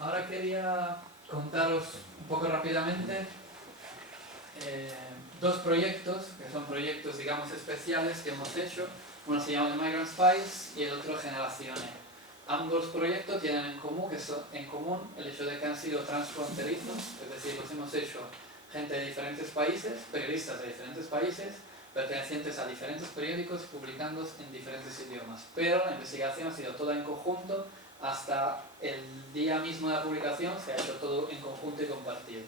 Ahora quería contaros un poco rápidamente dos proyectos, que son proyectos, digamos, especiales que hemos hecho. Uno se llama The Migrant Spies y el otro Generación E. Ambos proyectos tienen en común el hecho de que han sido transfronterizos, es decir, los hemos hecho gente de diferentes países, periodistas de diferentes países, pertenecientes a diferentes periódicos, publicando en diferentes idiomas. Pero la investigación ha sido toda en conjunto, hasta el día mismo de la publicación se ha hecho todo en conjunto y compartido.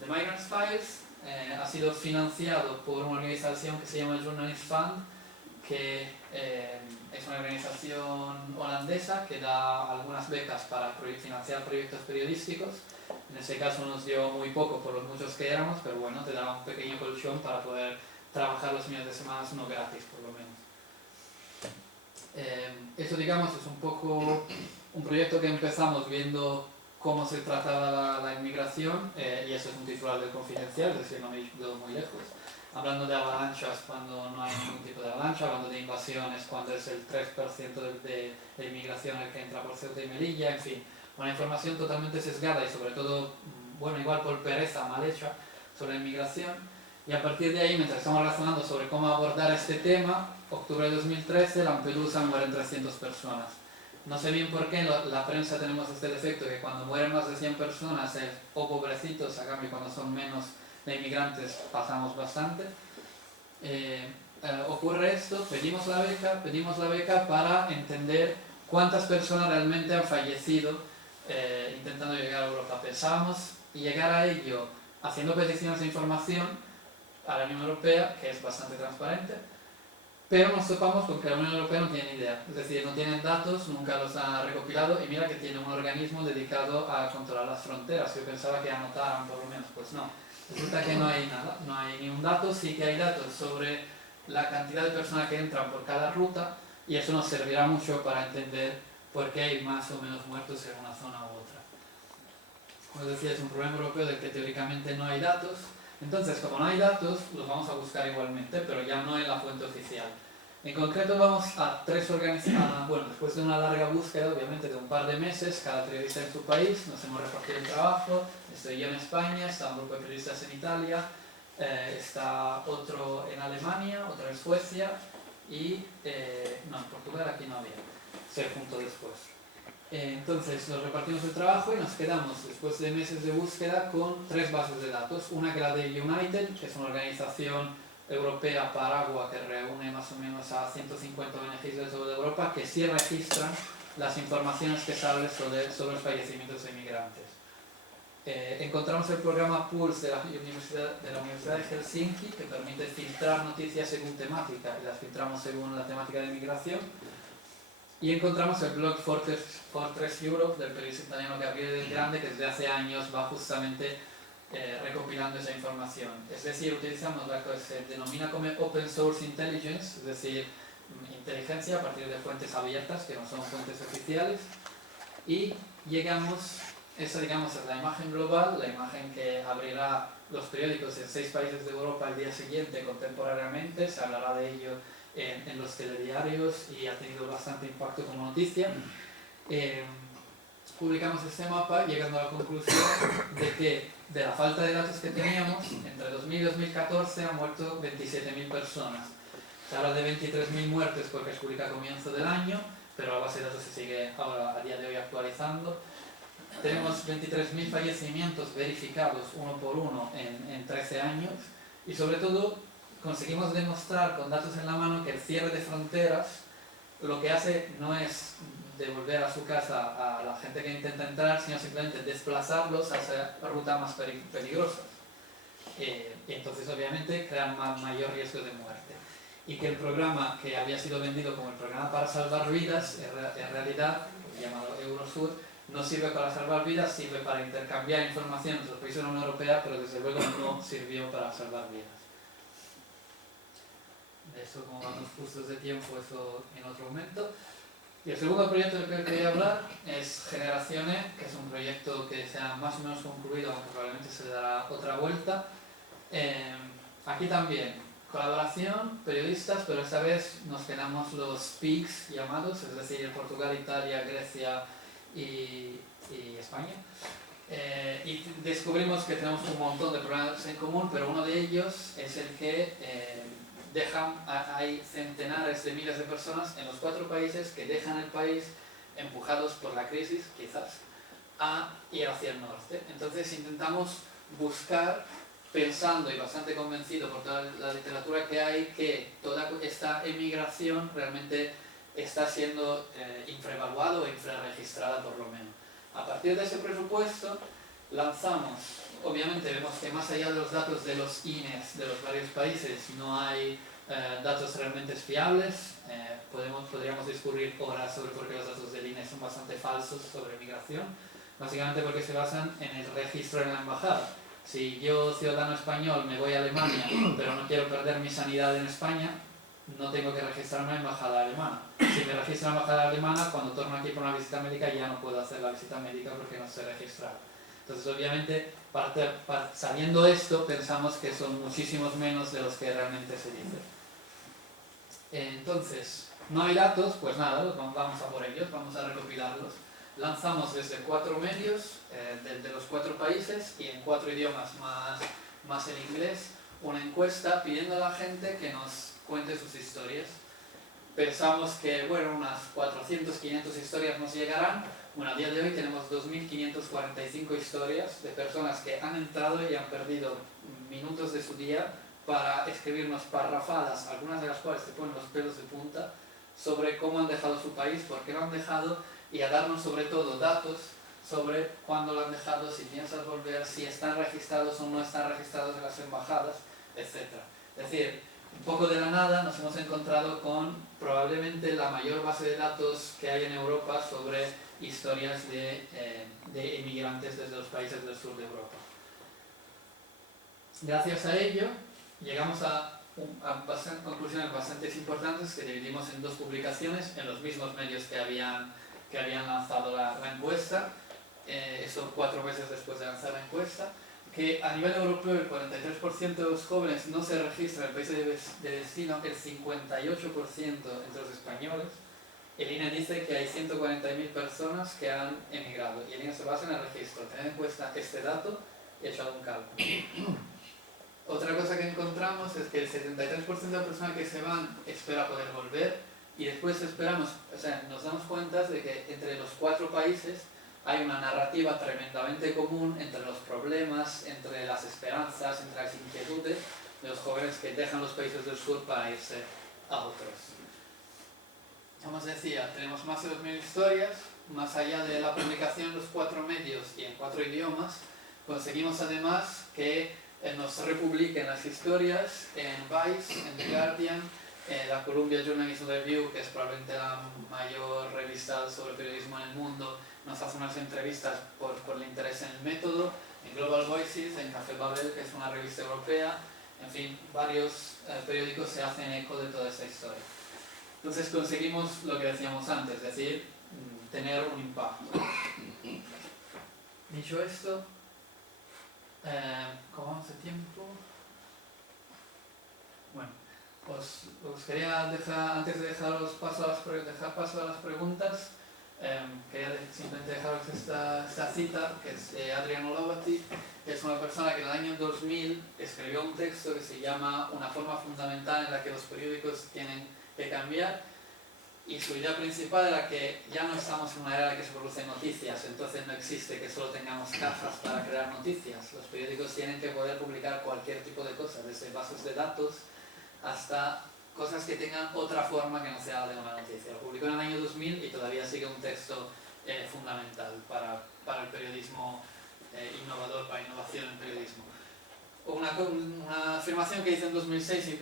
The Migrant Spies ha sido financiado por una organización que se llama Journalist Fund, que es una organización holandesa que da algunas becas para financiar proyectos periodísticos. En ese caso nos dio muy poco por los muchos que éramos, pero bueno, te daba un pequeño colchón para poder trabajar los fines de semana no gratis, por lo menos. Eso, digamos, es un poco un proyecto que empezamos viendo cómo se trataba la inmigración, y eso es un titular del Confidencial, es decir, no me he ido muy lejos. Hablando de avalanchas cuando no hay ningún tipo de avalancha, hablando de invasiones cuando es el 3% de inmigración el que entra por Ceuta y Melilla, en fin, una información totalmente sesgada y sobre todo, bueno, igual por pereza mal hecha sobre la inmigración. Y a partir de ahí, mientras estamos razonando sobre cómo abordar este tema, octubre de 2013, Lampedusa mueren 300 personas. No sé bien por qué en la prensa tenemos este defecto que cuando mueren más de 100 personas es o pobrecitos, a cambio cuando son menos de inmigrantes pasamos bastante. Ocurre esto, pedimos la beca para entender cuántas personas realmente han fallecido intentando llegar a Europa. Pensábamos llegar a ello haciendo peticiones de información a la Unión Europea, que es bastante transparente, pero nos topamos con que la Unión Europea no tiene ni idea, es decir, no tienen datos, nunca los ha recopilado, y mira que tiene un organismo dedicado a controlar las fronteras. Yo pensaba que anotaran por lo menos, pues no. Resulta que no hay nada, no hay ni un dato. Sí que hay datos sobre la cantidad de personas que entran por cada ruta, y eso nos servirá mucho para entender por qué hay más o menos muertos en una zona u otra. Como decía, es un problema europeo del que teóricamente no hay datos. Entonces, como no hay datos, los vamos a buscar igualmente, pero ya no en la fuente oficial. En concreto vamos a tres organizaciones. Bueno, después de una larga búsqueda, obviamente de un par de meses, cada periodista en su país, nos hemos repartido el trabajo. Estoy yo en España, está un grupo de periodistas en Italia, está otro en Alemania, otro en Suecia y no, en Portugal aquí no había, se juntó después. Entonces nos repartimos el trabajo y nos quedamos, después de meses de búsqueda, con tres bases de datos. Una que era de United, que es una organización europea para agua que reúne más o menos a 150 ONGs de toda Europa, que sí registran las informaciones que salen sobre los fallecimientos de inmigrantes. Encontramos el programa Pulse de la Universidad de Helsinki, que permite filtrar noticias según temática, y las filtramos según la temática de inmigración. Y encontramos el blog Fortress Europe del periodista italiano Gabriele Del Grande, que desde hace años va justamente recopilando esa información. Es decir, utilizamos lo que se denomina como Open Source Intelligence, es decir, inteligencia a partir de fuentes abiertas, que no son fuentes oficiales, y llegamos, esa digamos es la imagen global, la imagen que abrirá los periódicos en 6 países de Europa el día siguiente contemporáneamente, se hablará de ello en los telediarios y ha tenido bastante impacto como noticia. Publicamos este mapa llegando a la conclusión de que de la falta de datos que teníamos, entre 2000 y 2014 han muerto 27.000 personas. Se habla de 23.000 muertes porque es publica a comienzo del año, pero la base de datos se sigue ahora a día de hoy actualizando. Tenemos 23.000 fallecimientos verificados uno por uno en 13 años, y sobre todo conseguimos demostrar con datos en la mano que el cierre de fronteras lo que hace no es devolver a su casa a la gente que intenta entrar, sino simplemente desplazarlos hacia rutas más peligrosas. Y entonces obviamente crean mayor riesgo de muerte. Y que el programa que había sido vendido como el programa para salvar vidas, en realidad, llamado Eurosur, no sirve para salvar vidas, sirve para intercambiar información entre los países de la Unión Europea, pero desde luego no sirvió para salvar vidas. eso, como vamos justos de tiempo, eso en otro momento. Y el segundo proyecto del que quería hablar es Generaciones, que es un proyecto que se ha más o menos concluido, aunque probablemente se le dará otra vuelta. Aquí también, colaboración, periodistas, pero esta vez nos quedamos los PIGs llamados, es decir, Portugal, Italia, Grecia y España. Y descubrimos que tenemos un montón de problemas en común, pero uno de ellos es el que hay centenares de miles de personas en los 4 países que dejan el país empujados por la crisis, quizás, a ir hacia el norte. Entonces intentamos buscar, pensando y bastante convencido por toda la literatura que hay, que toda esta emigración realmente está siendo infraevaluada o infrarregistrada por lo menos. A partir de ese presupuesto lanzamos, obviamente vemos que más allá de los datos de los INEs de los varios países no hay datos realmente fiables. Podríamos discurrir horas sobre por qué los datos del INE son bastante falsos sobre migración, básicamente porque se basan en el registro en la embajada. Si yo, ciudadano español, me voy a Alemania pero no quiero perder mi sanidad en España, no tengo que registrarme en la embajada alemana. Si me registro en la embajada alemana, cuando torno aquí por una visita médica ya no puedo hacer la visita médica porque no estoy registrado. Entonces, obviamente, sabiendo esto, pensamos que son muchísimos menos de los que realmente se dice. Entonces, no hay datos, pues nada, vamos a por ellos, vamos a recopilarlos. Lanzamos desde 4 medios, de los 4 países y en 4 idiomas más el inglés, una encuesta pidiendo a la gente que nos cuente sus historias. Pensamos que, bueno, unas 400, 500 historias nos llegarán. Bueno, a día de hoy tenemos 2.545 historias de personas que han entrado y han perdido minutos de su día para escribirnos parrafadas, algunas de las cuales te ponen los pelos de punta, sobre cómo han dejado su país, por qué lo han dejado, y a darnos sobre todo datos sobre cuándo lo han dejado, si piensas volver, si están registrados o no están registrados en las embajadas, etc. Es decir, un poco de la nada nos hemos encontrado con probablemente la mayor base de datos que hay en Europa sobre historias de emigrantes desde los países del sur de Europa. Gracias a ello llegamos a conclusiones bastante importantes que dividimos en 2 publicaciones en los mismos medios que habían lanzado la encuesta, eso 4 meses después de lanzar la encuesta, que a nivel europeo el 43% de los jóvenes no se registra en el país de destino, el 58% entre los españoles. El INE dice que hay 140.000 personas que han emigrado y el INE se basa en el registro. Tened en cuenta este dato y he echado un cálculo. Otra cosa que encontramos es que el 73% de las personas que se van espera poder volver y después nos damos cuenta de que entre los 4 países hay una narrativa tremendamente común entre los problemas, entre las esperanzas, entre las inquietudes de los jóvenes que dejan los países del sur para irse a otros. Como os decía, tenemos más de 2.000 historias, más allá de la publicación en los 4 medios y en 4 idiomas, conseguimos además que nos republiquen las historias en Vice, en The Guardian, la Columbia Journalism Review, que es probablemente la mayor revista sobre periodismo en el mundo, nos hace unas entrevistas por el interés en el método, en Global Voices, en Café Babel, que es una revista europea, en fin, varios periódicos se hacen eco de toda esa historia. Entonces conseguimos lo que decíamos antes, es decir, tener un impacto. Dicho esto, ¿cómo vamos de tiempo? Bueno, os quería dejar, antes de dejar paso a las preguntas, quería simplemente dejaros esta cita, que es de Adriano Lovati, que es una persona que en el año 2000 escribió un texto que se llama Una forma fundamental en la que los periódicos tienen que cambiar, y su idea principal era que ya no estamos en una era en la que se producen noticias, entonces no existe que solo tengamos cajas para crear noticias. Los periódicos tienen que poder publicar cualquier tipo de cosas, desde bases de datos hasta cosas que tengan otra forma que no sea la de una noticia. Lo publicó en el año 2000 y todavía sigue un texto fundamental para el periodismo innovador, para innovación en periodismo. Una afirmación que hice en 2006 y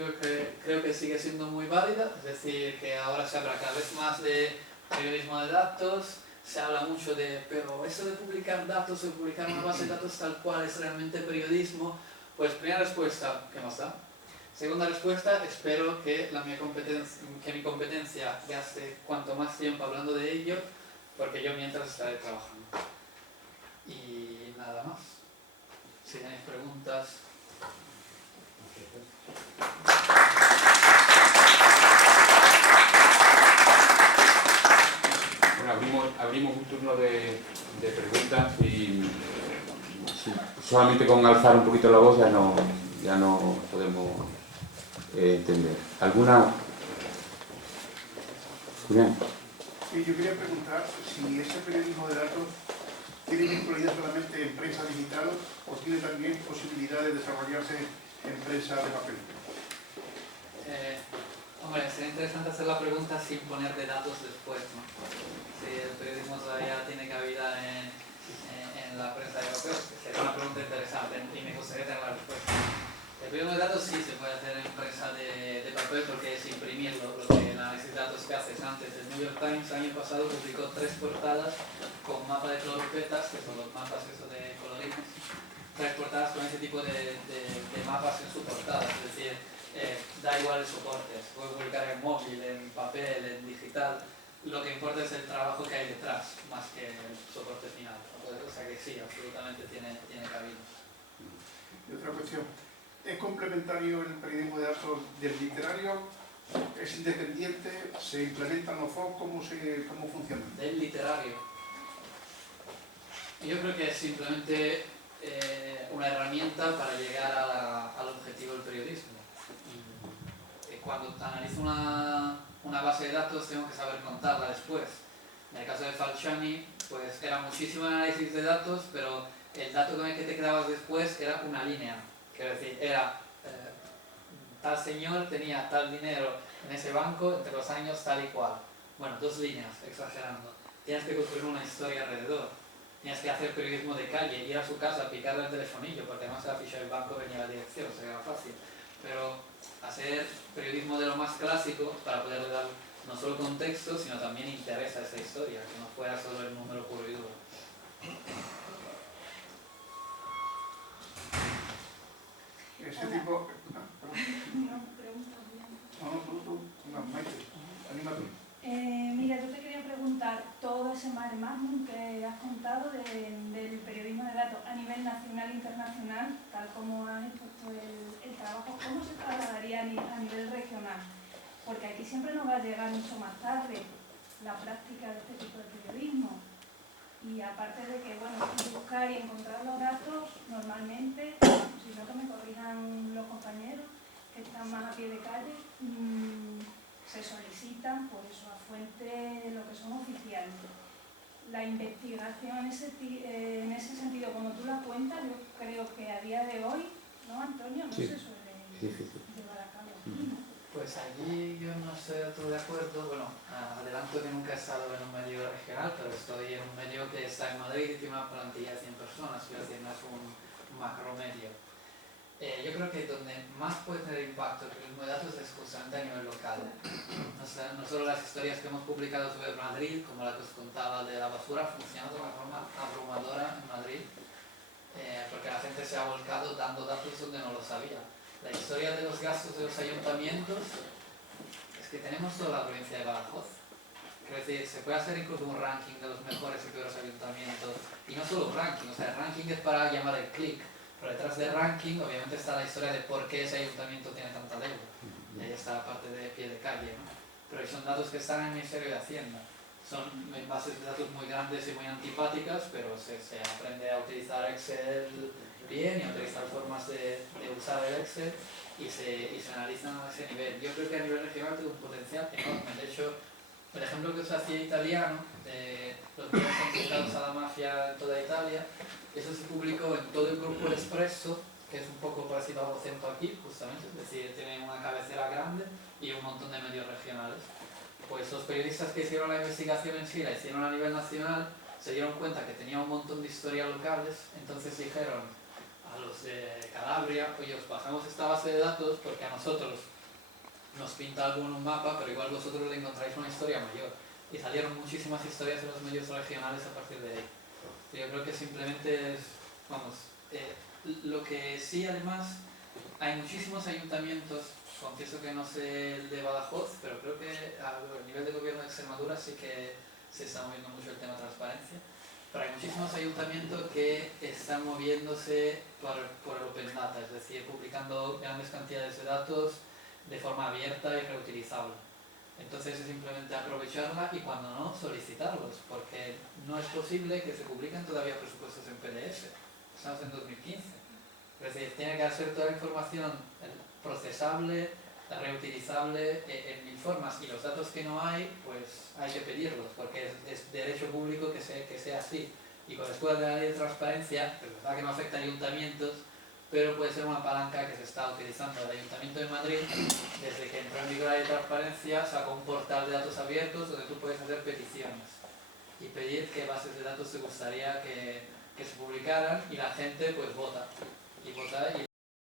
creo que sigue siendo muy válida, es decir, que ahora se habla cada vez más de periodismo de datos, se habla mucho pero eso de publicar datos, de publicar una base de datos tal cual es realmente periodismo. Pues primera respuesta, ¿qué más da? Segunda respuesta, espero que mi competencia gaste cuanto más tiempo hablando de ello, porque yo mientras estaré trabajando. Y nada más. Si tenéis preguntas... Bueno, abrimos un turno de preguntas y solamente con alzar un poquito la voz ya no podemos entender. ¿Alguna? Julián. Sí, yo quería preguntar si ese periodismo de datos tiene virtualidad solamente en prensa digital o tiene también posibilidad de desarrollarse en prensa de papel. Hombre, sería interesante hacer la pregunta sin poner de datos después, ¿no? Si el periodismo todavía tiene cabida en la prensa de papel, sería una pregunta interesante y me gustaría tener la respuesta. El periodismo de datos sí se puede hacer en prensa de papel porque es imprimirlo, lo que el análisis de datos que haces antes. El New York Times el año pasado publicó 3 portadas con mapa de cloropetas, que son los mapas esos de colorines, 3 portadas con ese tipo de mapas en su portada, es decir, da igual el soporte, se puede publicar en móvil, en papel, en digital, lo que importa es el trabajo que hay detrás, más que el soporte final. O sea que sí, absolutamente tiene cabida. Y otra cuestión, ¿es complementario el periodismo de datos del literario? ¿Es independiente? ¿Se implementan los fondos? ¿Cómo funciona? Del literario. Yo creo que es simplemente una herramienta para llegar al objetivo del periodismo. Cuando analizo una base de datos tengo que saber contarla después. En el caso de Falciani, pues era muchísimo análisis de datos, pero el dato con el que te quedabas después era una línea. Quiero decir, era tal señor tenía tal dinero en ese banco entre los años tal y cual. Bueno, 2 líneas, exagerando. Tienes que construir una historia alrededor. Tienes que hacer periodismo de calle, ir a su casa, picarle el telefonillo, porque además la ficha del banco venía a la dirección, o sea que era fácil. Pero hacer periodismo de lo más clásico para poderle dar no solo contexto, sino también interés a esa historia, que no fuera solo el número puro y duro. Ese tipo... Mira, yo te quería preguntar, todo ese mare magnum que has contado del periodismo de datos a nivel nacional e internacional, tal como has expuesto el trabajo, ¿cómo se trasladaría a nivel regional? Porque aquí siempre nos va a llegar mucho más tarde la práctica de este tipo de periodismo. Y aparte de que, bueno, buscar y encontrar los datos, normalmente, si no que me corrijan los compañeros que están más a pie de calle, se solicitan, por eso, a fuente de lo que son oficiales. La investigación en ese sentido, como tú la cuentas, yo creo que a día de hoy, ¿no, Antonio? No se suele llevar a cabo aquí, ¿no? Pues allí yo no estoy del todo de acuerdo. Bueno, adelanto que nunca he estado en un medio regional, pero estoy en un medio que está en Madrid y tiene una plantilla de 100 personas, quiero decir, no es un macro medio. Yo creo que donde más puede tener impacto el periodismo de datos es justamente a nivel local. No solo las historias que hemos publicado sobre Madrid, como la que os contaba de la basura, funcionan de una forma abrumadora en Madrid, porque la gente se ha volcado dando datos donde no lo sabía. La historia de los gastos de los ayuntamientos es que tenemos toda la provincia de Badajoz. Quiero decir, se puede hacer incluso un ranking de los mejores y peores ayuntamientos. Y no solo un ranking, o sea, el ranking es para llamar el clic. Pero detrás del ranking, obviamente, está la historia de por qué ese ayuntamiento tiene tanta deuda. Y ahí está la parte de pie de calle, ¿no? Pero son datos que están en el Ministerio de Hacienda. Son bases de datos muy grandes y muy antipáticas, pero se aprende a utilizar Excel bien y a utilizar formas de usar el Excel y se analizan a ese nivel. Yo creo que a nivel regional tiene un potencial enorme. De hecho, el ejemplo que os hacía italiano, de los bienes confiscados a la mafia en toda Italia, eso se publicó en todo el grupo El Espresso, que es un poco parecido a Vocento aquí, justamente, es decir, tiene una cabecera grande y un montón de medios regionales. Pues los periodistas que hicieron la investigación en sí, la hicieron a nivel nacional, se dieron cuenta que tenía un montón de historias locales, entonces dijeron a los de Calabria, oye, os pasamos esta base de datos porque a nosotros nos pinta algo en un mapa, pero igual vosotros le encontráis una historia mayor. Y salieron muchísimas historias en los medios regionales a partir de ahí. Yo creo que simplemente es, vamos, lo que sí además Hay muchísimos ayuntamientos, confieso que no sé el de Badajoz, pero creo que a nivel de gobierno de Extremadura sí que se está moviendo mucho el tema transparencia. Pero hay muchísimos ayuntamientos que están moviéndose por el Open Data, es decir, publicando grandes cantidades de datos de forma abierta y reutilizable. Entonces es simplemente aprovecharla y cuando no, solicitarlos, porque no es posible que se publiquen todavía presupuestos en PDF. Estamos en 2015. Es decir, tiene que ser toda la información procesable, reutilizable en mil formas, y los datos que no hay, pues hay que pedirlos, porque es derecho público que sea así. Y con después de la ley de transparencia, es verdad que no afecta a ayuntamientos, pero puede ser una palanca que se está utilizando. El Ayuntamiento de Madrid, desde que entró en vigor la ley de transparencia, sacó un portal de datos abiertos donde tú puedes hacer peticiones y pedir qué bases de datos te gustaría que se publicaran, y la gente pues vota.